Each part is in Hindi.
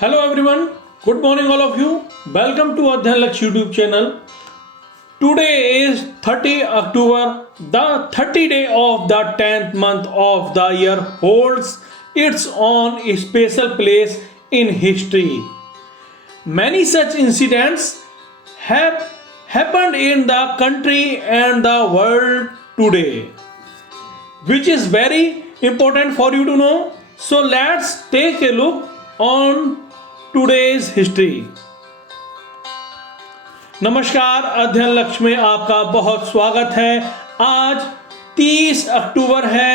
Hello everyone, good morning all of you. Welcome to Adhyan Laksh YouTube channel. Today is 30 October, the 30th day of the 10th month of the year holds its own special place in history. Many such incidents have happened in the country and the world today, which is very important for you to know. So let's take a look on today's history. नमस्कार, अध्ययन लक्ष्य में आपका बहुत स्वागत है। आज 30 अक्टूबर है।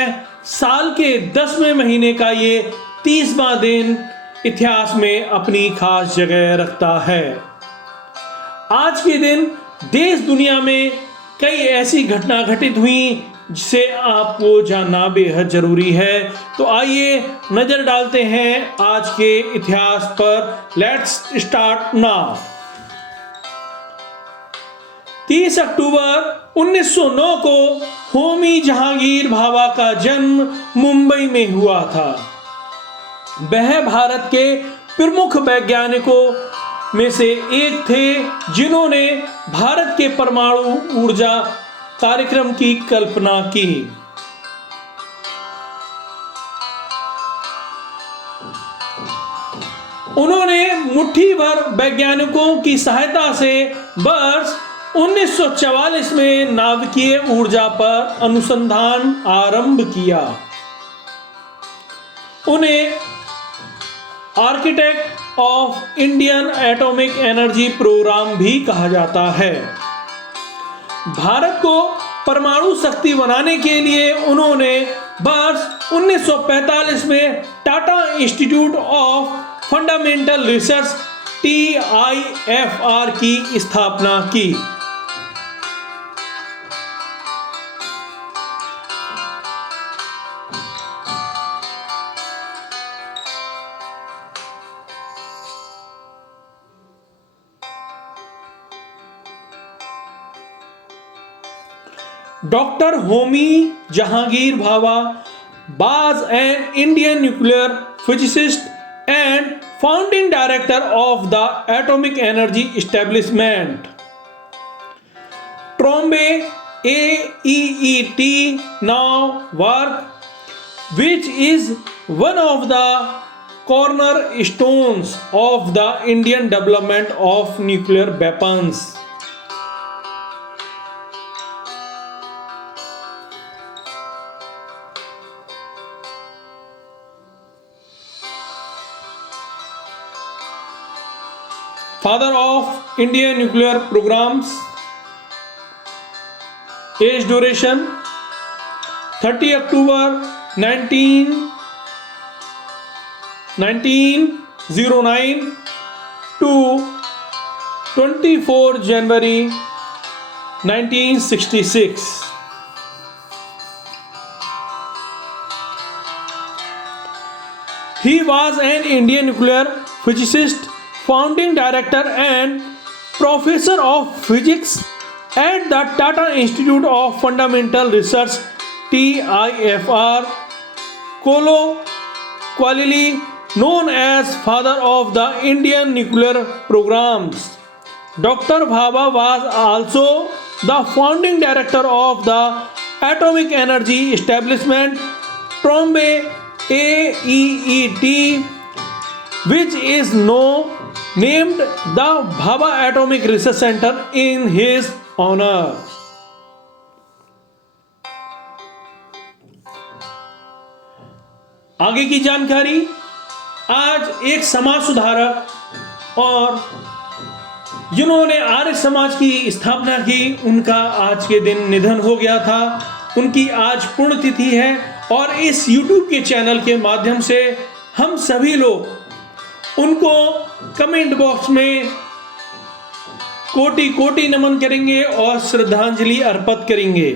साल के 10वें महीने का ये 30वां दिन इतिहास में अपनी खास जगह रखता है। आज के दिन देश दुनिया में कई ऐसी घटना घटित हुई जिसे आपको जानना बेहद जरूरी है। तो आइए नजर डालते हैं आज के इतिहास पर। Let's start now. 30 अक्टूबर 1909 को होमी जहांगीर भाभा का जन्म मुंबई में हुआ था। वह भारत के प्रमुख वैज्ञानिकों में से एक थे जिन्होंने भारत के परमाणु ऊर्जा कार्यक्रम की कल्पना की। उन्होंने मुट्ठी भर वैज्ञानिकों की सहायता से वर्ष 1944 में नाभिकीय ऊर्जा पर अनुसंधान आरंभ किया। उन्हें architect of Indian atomic energy programme भी कहा जाता है। भारत को परमाणु शक्ति बनाने के लिए उन्होंने वर्ष 1945 में Tata institute of fundamental research TIFR की स्थापना की। Dr. Homi Jahangir Bhabha was an Indian nuclear physicist and founding director of the Atomic Energy Establishment, Trombay AEET now work, which is one of the cornerstones of the Indian development of nuclear weapons. Father of Indian nuclear programs. Age duration 30 October 1909 to 24 January 1966. He was an Indian nuclear physicist, founding director and professor of physics at the Tata Institute of Fundamental Research TIFR, colloquially known as father of the Indian nuclear programs. Dr. Bhabha was also the founding director of the Atomic Energy Establishment, Trombay AEET, which is named the Bhabha Atomic Research Center in his honor. आगे की जानकारी। आज एक समाज सुधारक और जिन्होंने आर्य समाज की स्थापना की, उनका आज के दिन निधन हो गया था। उनकी आज पुण्यतिथि है और इस YouTube के चैनल के माध्यम से हम सभी लोग उनको कमेंट बॉक्स में कोटि कोटि नमन करेंगे और श्रद्धांजलि अर्पित करेंगे।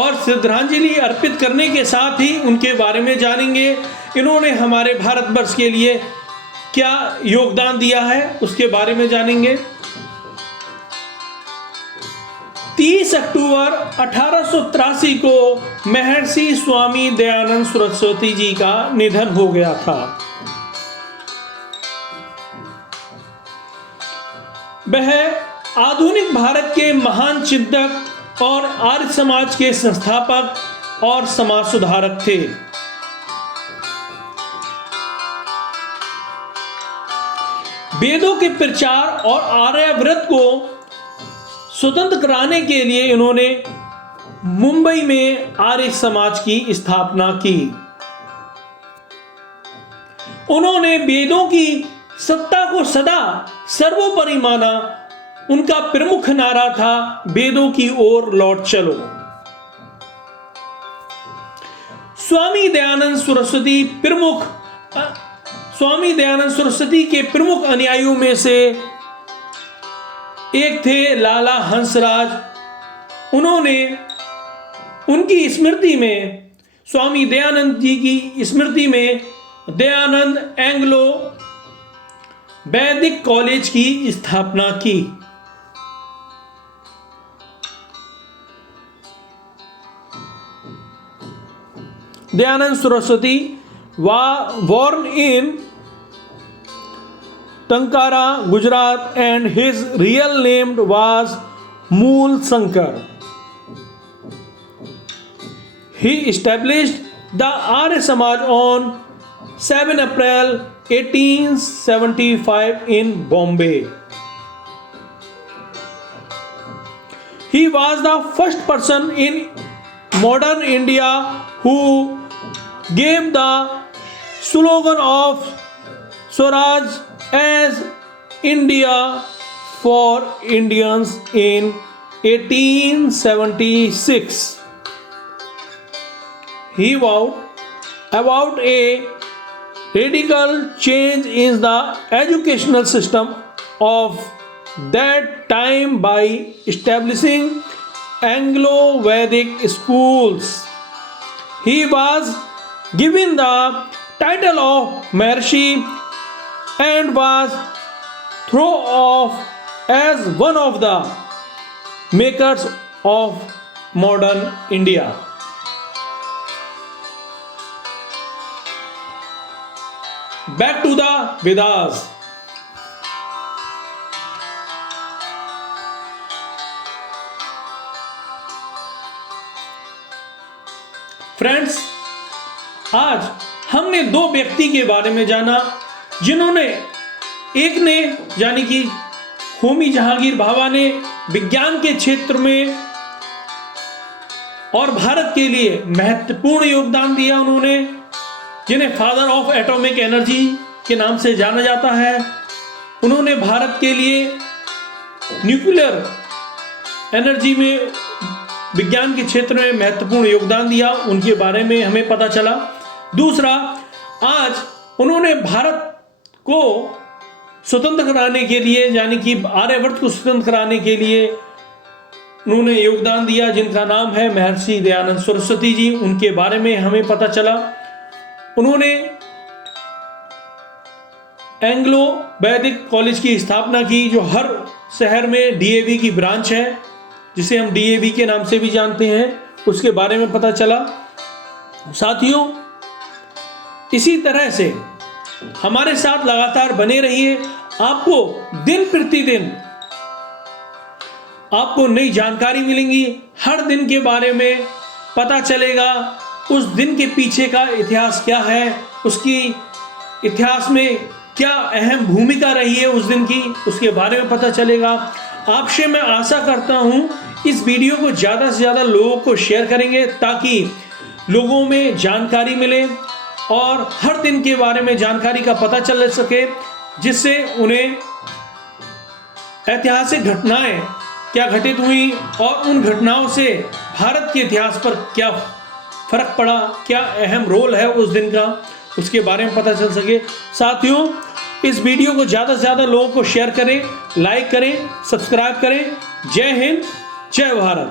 और श्रद्धांजलि अर्पित करने के साथ ही उनके बारे में जानेंगे, इन्होंने हमारे भारतवर्ष के लिए क्या योगदान दिया है उसके बारे में जानेंगे। 30 अक्टूबर 1883 को महर्षि स्वामी दयानंद सरस्वती जी का निधन हो गया था। वह आधुनिक भारत के महान चिंतक और आर्य समाज के संस्थापक और समाज सुधारक थे। वेदों के प्रचार और आर्यावर्त को स्वतंत्र कराने के लिए इन्होंने मुंबई में आर्य समाज की स्थापना की। उन्होंने वेदों की सत्ता को सदा सर्वोपरि माना। उनका प्रमुख नारा था, वेदों की ओर लौट चलो। स्वामी दयानंद सरस्वती के प्रमुख अनुयायियों में से एक थे लाला हंसराज। उन्होंने उनकी स्मृति में, स्वामी दयानंद जी की स्मृति में दयानंद एंग्लो वैदिक कॉलेज की स्थापना की। Dayanand Saraswati born in Tankara, Gujarat, and his real name was Mool Shankar. He established the Arya Samaj on 7 April 1875 in Bombay. He was the first person in modern India who gave the slogan of Swaraj as India for Indians in 1876. He vowed about a radical change in the educational system of that time by establishing Anglo-Vedic schools. He was given the title of Maharishi and was thought of as one of the makers of modern India. Back to the Vedas. Friends, आज हमने दो व्यक्ति के बारे में जाना जिन्होंने, एक ने यानी कि होमी जहांगीर भाभा ने विज्ञान के क्षेत्र में और भारत के लिए महत्वपूर्ण योगदान दिया। उन्होंने, जिन्हें फादर ऑफ एटॉमिक एनर्जी के नाम से जाना जाता है, उन्होंने भारत के लिए न्यूक्लियर एनर्जी में, विज्ञान के क्षेत्र में महत्वपूर्ण योगदान दिया। उनके बारे में हमें पता चला। दूसरा, आज उन्होंने भारत को स्वतंत्र कराने के लिए, यानी कि आर्यावर्त को स्वतंत्र कराने के लिए उन्होंने योगदान दिया, जिनका नाम है महर्षि दयानंद सरस्वती जी। उनके बारे में हमें पता चला। उन्होंने एंग्लो वैदिक कॉलेज की स्थापना की, जो हर शहर में डीएवी की ब्रांच है, जिसे हम डीएवी के नाम से भी जानते हैं, उसके बारे में पता चला। साथियों, इसी तरह से हमारे साथ लगातार बने रहिए। आपको दिन प्रतिदिन आपको नई जानकारी मिलेंगी। हर दिन के बारे में पता चलेगा, उस दिन के पीछे का इतिहास क्या है, उसकी इतिहास में क्या अहम भूमिका रही है उस दिन की, उसके बारे में पता चलेगा। आपसे मैं आशा करता हूं इस वीडियो को ज़्यादा से ज़्यादा लोगों को शेयर करेंगे, ताकि लोगों में जानकारी मिले और हर दिन के बारे में जानकारी का पता चल सके, जिससे उन्हें ऐतिहासिक घटनाएं क्या घटित हुई और उन घटनाओं से भारत के इतिहास पर क्या फर्क पड़ा, क्या अहम रोल है उस दिन का, उसके बारे में पता चल सके। साथियों, इस वीडियो को ज़्यादा से ज़्यादा लोगों को शेयर करें, लाइक करें, सब्सक्राइब करें। जय हिंद, जय भारत।